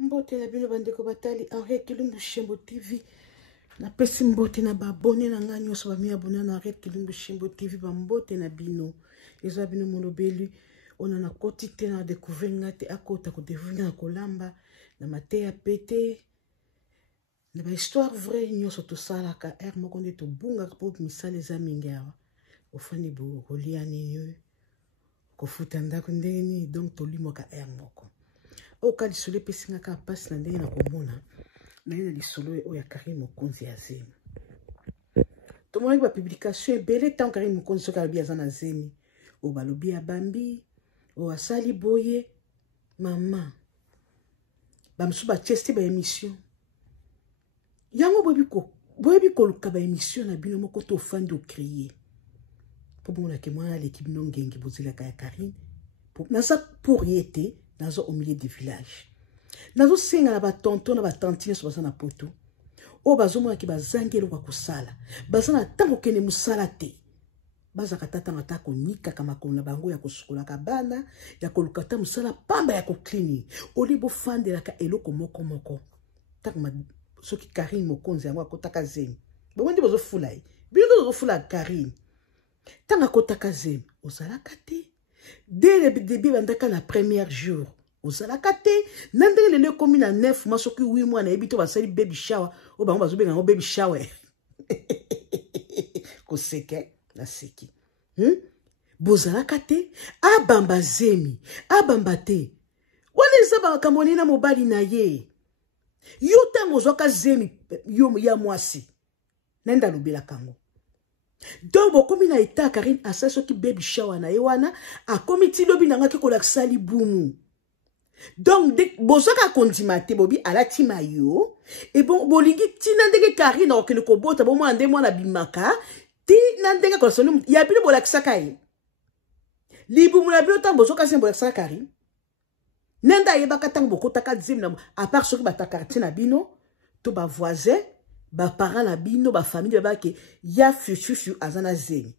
Mbote na bino bandeko batali Henriette Kilumbu Shembo TV. Na pesi mbote na babone na nga nyonso bami abona na Henriette Kilumbu Shembo TV ba mbote na bino. Eza bino molobeli ona na koti te na découvrir ngate akota ko découvrir na kolamba na mateya pete. Na ba histoire vraie nyonso to sala ka moko nde to bunga po misala eza mingi awa. Ofani bo kolia nini ko futa ndako ndenge nini donc to limo ka moko. O ka lisolo pesinga ka pasi na ndenge na komona na ina lisolo oya Karim Mokonzi ya Zemi. To mona ba publication ebele tant Karim Mokonzi soka bia za na Zemi. O balobi ya bambi o asali boye mama. Ba msu ba chesti ba émission. Yango boyebi ko luka ba émission na bino moko to fandi o crier. Po bona ke mwana l'équipe non ngengi bozela ka ya Karim. Nasa pour yete nazo au milieu du village. Nazo senga na ba tonton na ba tantine so basa na poto. O bazo mona ki bazangelo kwa kusala. Basa na tango kene musala te. Baza katata ngata ko nika kama kona bango ya kusukola kabana ya kolukata musala pamba ya ko clean. Olibo fande la ka eloko moko moko. Takma soki Karim Mokonzi yango akotaka Zemi. Bondi bozo fulai. Bino bozo fula Karim. Tanga kotaka Zemi. Ozalaka te. Dès le début, la première jour, aux alakate, nandele le komi na 9 mois, soki 8 mois na ebito basali baby shower, o bango bazobe na baby shower. Ko seke na seki. Bozalakate, abamba Zemi, abamba te. Wana zaba kamoni na mobali na ye. Yo tango zoka Zemi yo ya mwasi. Nenda lubela kango. Donc bokomi na eta Karim asa soki baby shower na yewana a komiti lobi nanga ke kolakisali bumu. Donc bozaka kondimate bobi alati mayo et bon bolingi tina ndenge Karim na okele kobota bo mwa ndemo na bimaka ti na ndenge kosoni ya bino bolakisaka ye. Libumu na bino tango bozoka sembo bolakisaka Karim. Nenda yebaka tango bokotaka Zemi na à part soki batakarti na bino to ba voisin ba parents na bino ba famille ba ke ya fufu azana Zemi.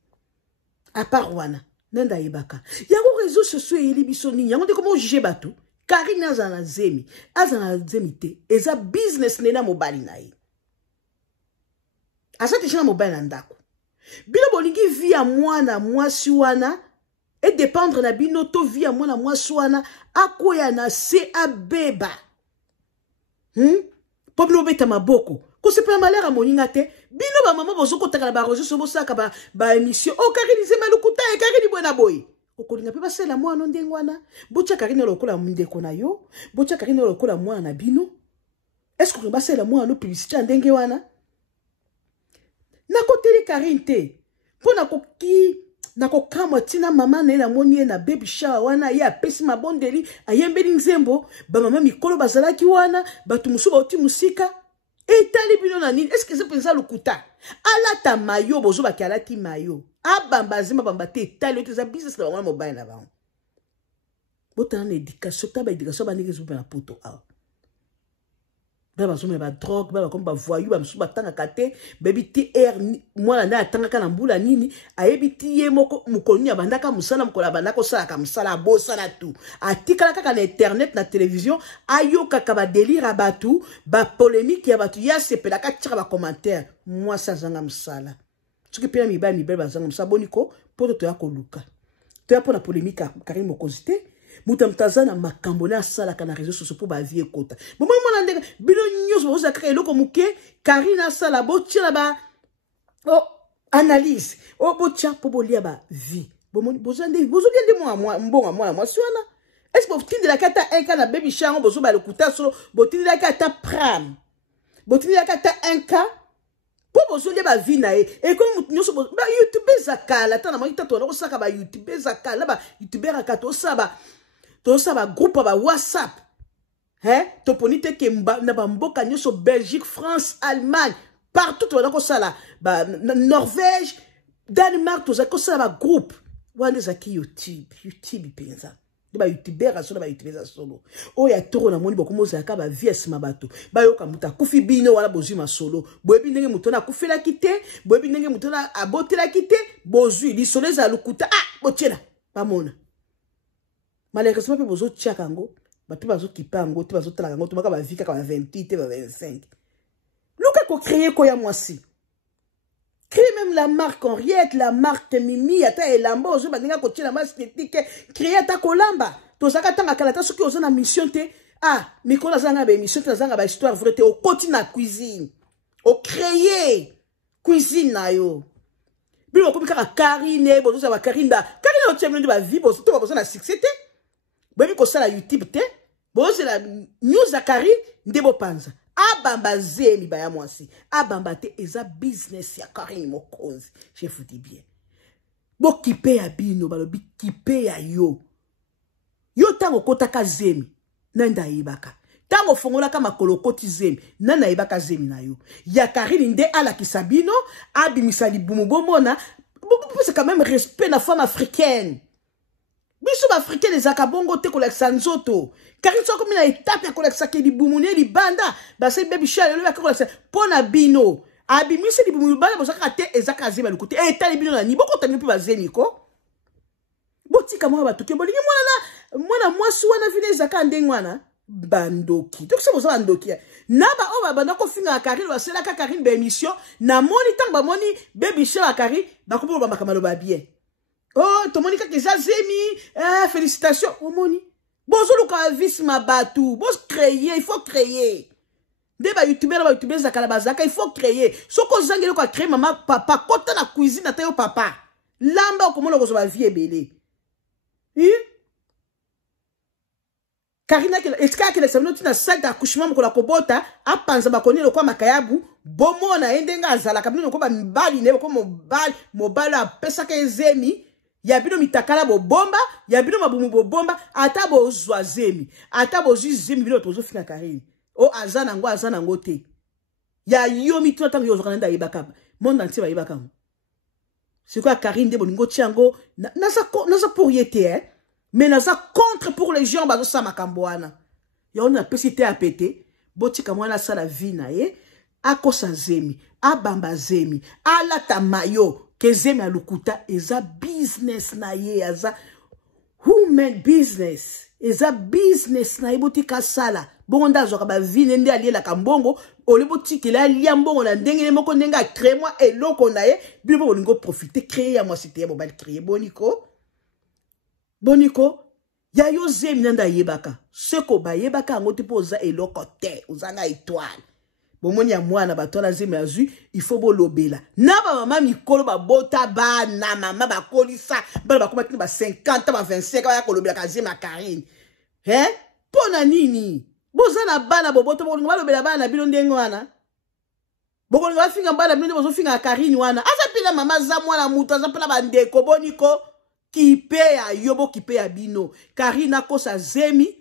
A part wana nenda yebaka. Yango réseaux sociaux yeli biso ni yango de comment juger bato. Karim azana Zemi te eza business nena mobali na ye. Asati china mobali na ndako. Bino bolingi via mwana mwasi wana et dépendre na bino to via mwana mwasi wana akoya na se abeba. Pobno beta maboko. Ko se pe malera moninga te bino ba mama bozo kotaka na ba rojo so bosaka ba émission o Karim Zema lukuta e Karim bwana boy o kolinga pe ba sela mwana ndengwana bocha Karim lokola mundeko na yo bocha Karim lokola mwana na bino est-ce que ba sela mwana publicité ndenge wana na koteli Karim te pona koki na kokama tina mama na moni na baby shower wana ya pesi mabondeli ayembeli nzembo ba mama mikolo bazalaki wana batu musuba oti musika. Et talibino na nini? Est-ce que c'est pensa lukuta? Alata mayo bozo ba alati mayo. Abamba zima bamba te tali te za business na mwana mobile na ba. Bota na éducation ta ba éducation ba nige zupe na poto a. Ba bazo me ba drogue ba comme ba voyou ba msuba tanga kate baby TR mwana na tanga kana mbula nini ayebi tie moko mukoni ya bandaka musala mukola bandako sala ka musala bosa na tout. Atikala kaka na internet na télévision ayo kaka ba délire abatu ba polémique ya batu ya sepela ka tira ba commentaire moi ça zanga musala. Tuki pena mi bel bazanga musala boniko poto to ya koluka. To ya pona polémique Karim Mokonzi te. Mutamtazana makambo na sala kana réseaux sociaux pour ba vie kota. Momo mona ndenge bilo nyos bo za créer loko muke Karina sala bo tira ba oh analyse oh bo tia po bolia ba vie. Bomo bozande bozobia de moi mbonga moi siwana. Est-ce que vous tindez la kata un cas na baby shower bozo ba le kuta solo bo tindez la kata pram. Bo tindez la kata un cas pour bozolia ba vie na e et comme nyos ba YouTube zakala tana mo itato na osaka ba YouTube zakala ba YouTuber akato saba to saba groupe ba WhatsApp to ponite ke na ba mboka nyoso Belgique, France, Allemagne, partout to na ko sala ba Norvège, Danemark to za ko sala ba groupe wande za ki YouTube penza de ba YouTuber aso ba YouTuber solo o ya toro na moni boko moza ka ba vies mabato ba yoka muta kufi bino wala bozuma solo boyebi ndenge mutona kufela kite boyebi ndenge mutona abotela kite bozui li solo za lukuta botiela ba mona malheureusement pe bozo tia kango bato bazokipa yango te bazotalaka yango te baka bavika kaka 28 te 25 luka kocreye koya mwasi crée même la marque Henriette, la marque Mimi, ata elamba ozo baninga kotia la marque esthétique, créer ata kolamba. Tozaka tanga kalata soki ozo na mission te. Ah, mikola zanga ba émission te zanga ba histoire vraie te au continue na cuisine. Au créer cuisine na yo. Bilo ko bika Karine, bozo ba Karine ba. Karine o tshemelo ba vie bozo to bozo na succès te. Bobi ko sala YouTube te. Bozo la news a Karine ndebo panza. Abamba zemi baya mwasi. Abamba te eza business ya Karine Mokonzi. Je vous dis bien. Bo kipe ya bino balobi kipe ya yo. Yo tango kotaka zemi. Nanda ibaka. Tango fongola kama kolokoti zemi. Nanda ibaka zemi na yo. Ya Karine nde ala kisabino. Abimisa libumu bomona. C'est quand même respect la femme africaine. Biso ba africaine ezaka bongo te koleksa nzoto. Karine soko mina étape ya koleksa ke libumune libanda. Ba se baby shale lo ya koleksa pona bino. Abimisi libumune libanda bosaka te ezaka zema lukuti. Etali bino na ni boko tani pe bazemi ko. Botika mwa batuke bolingi mwana mwasi wana vile ezaka ndengwana bandoki. Donc c'est boza bandoki. Naba o banda ko finga Karine wasela ka Karine ba émission na moni tang ba moni baby shale Karine ba ko ba makamalo ba bien. Oh, Tomonika keza zemi, félicitations, oh moni. Bozo luka vis ma batu, bozo créer, il faut créer. Deba youtubeur zakala bazaka, il faut créer. Soko zangi luka créer maman, papa, kota na cuisine na tayo papa. Lamba ou comment le bozo ba vie belé. Karina est-ce qu'elle est venue na salle d'accouchement ko la kobota, a panza ba koni le kwa makayabu, bomo na endenga azala kabino ko ba mbali ne ko mobali a pesa ke zemi. Yabino mitakala bo bomba, yabino mabumu bo bomba, ata bo zemi, ata bo zemi bino tozo fina Karine. O azana ngo te. Ya yo mituna tango yo zokana nda ibaka. Monde entier ba ibaka. C'est quoi Karine de boningo tiango nasa pour yete hein. Mais nasa contre pour les gens bazo sa makamboana. Ya on a pesité à péter, botika mwana sala vina akosa zemi, abamba zemi, alata mayo. Kezeme alukuta eza business na ye eza human business eza business na ye botika sala bongo ndazo ba vine nde aliela kambongo ole botiki la lia mbongo na ndenge moko ndenga créer moi eloko na ye bilo bolingo profiter créer ya moi c'était bo bal créer boniko ya yo zemi nanda yebaka seko ba yebaka ngoti poza eloko te uzanga étoile. Bomoni ya mwana batola zemi azu il faut bolobela na ba mama mikolo ba bota ba na mama ba kolisa ba ba komati ba 50 ba 25 ya kolobela ka zemi Karine pona nini bozana bana boboto bolinga balobela bana bino ndengo wana bokolinga bafinga bana bino bozo finga Karine wana aza pila mama za mwana mutu aza pila bandeko boniko kipe ya yobo kipe ya bino Karine akosa zemi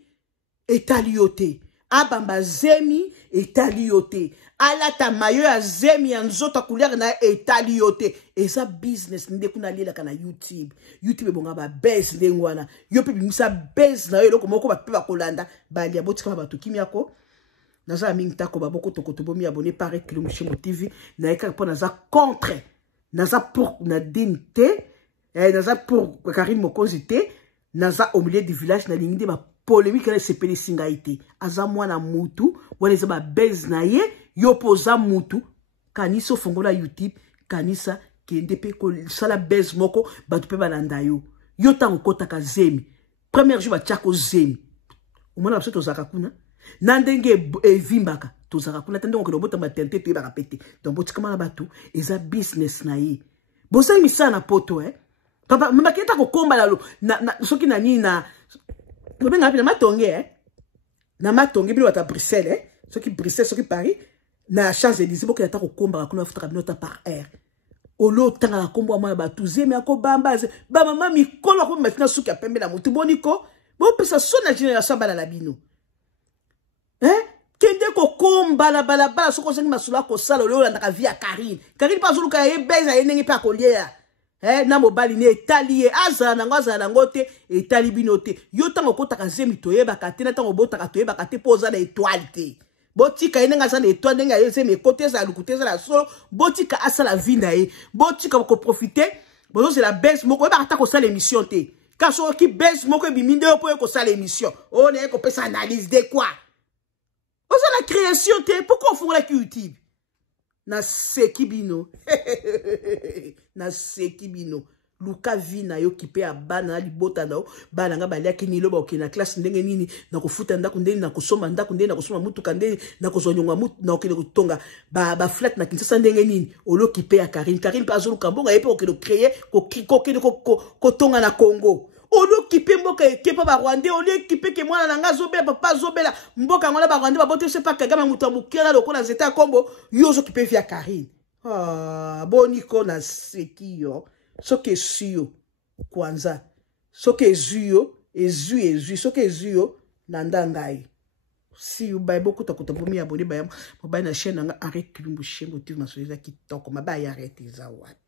etaliote abamba zemi etaliote alata mayo ya zemi ya nzota couleur na etaliote eza business nde kuna lela kana YouTube bonga ba base lengwana yo pe bimisa base na yo loko moko ba pe ba kolanda bali ya botika ba tukimi yako naza mingi tako ba boko tokoto bomi abonné par Kilomishimo TV na eka po naza contre naza pour na dignité naza pour Karine Mokonzi te naza au milieu du village na lingide ma polémique na sepeli singaite aza mwana mutu wana eza ba base na ye yo poza mutu kanisa fongola YouTube kanisa kende pe ko sala base moko batu pe balanda yo tango kotaka zemi premier jour ba tchako zemi umona baso tozaka kuna nandenge evimbaka tozaka kuna tande ngoko bota matente te ba rapete donc botika mala batu eza business na ye bosa misana na poto papa mama keta ko komba lalo na soki na nini na benga na matonge na matonge bilo ta Bruxelles soki Bruxelles soki Paris na Champs-Élysées boka ta ko komba kuna futa kabinota par air olo tanga na kombo mwana batu zemi akobamba ba mama mikolo ko matina suki apembe na mutu boniko bo pesa sona génération bala la bino kende ko komba la bala soko sengi masula ko sala lo la ndaka via Karine pa zuluka ye beza ye ndenge pa ko liya na mobali ne etali azana ngote etali binote yo tango kotaka zemi toyebaka te na tango botaka toyebaka te poza na étoile te botika yenga za na étoile ndenga yezemi côté za lukuteza la solo botika asala vinda botika ko profiter bozo c'est la baisse moko ba ta ko sala émission te Kaso ki base moko biminde yo po ko sala émission. On est ko pesa analyse de quoi? On a la création te pourquoi on fait la YouTube? Na sekibino. Na sekibino. Luka vina yo kipe a bana libota na bana nga balia kinilo ba okina classe ndenge nini na kufuta ndako ndenge na kusoma ndako ndenge na kusoma mutu kande na kozonyonga mutu na okile kutonga ba flat na Kinshasa ndenge nini olo kipe ya Karine pa zulu kambonga yepe okile créer ko tonga na Congo olo kipe mboka ekepa ba Rwandais olo kipe ke mwana nga zobela papa zobela mboka ngona ba Rwandais ba bote se pa Kagame mutu amukela lokola nzeta Kombo yozo kipe via Karine boniko na sekio soke suyo kwanza soke zuyo ezu soke zuyo nanda ngai si you buy beaucoup takuta bomi abonné ba na chaîne nga arrête kilumbu shengo tu masoza kitoko maba arrête za wapi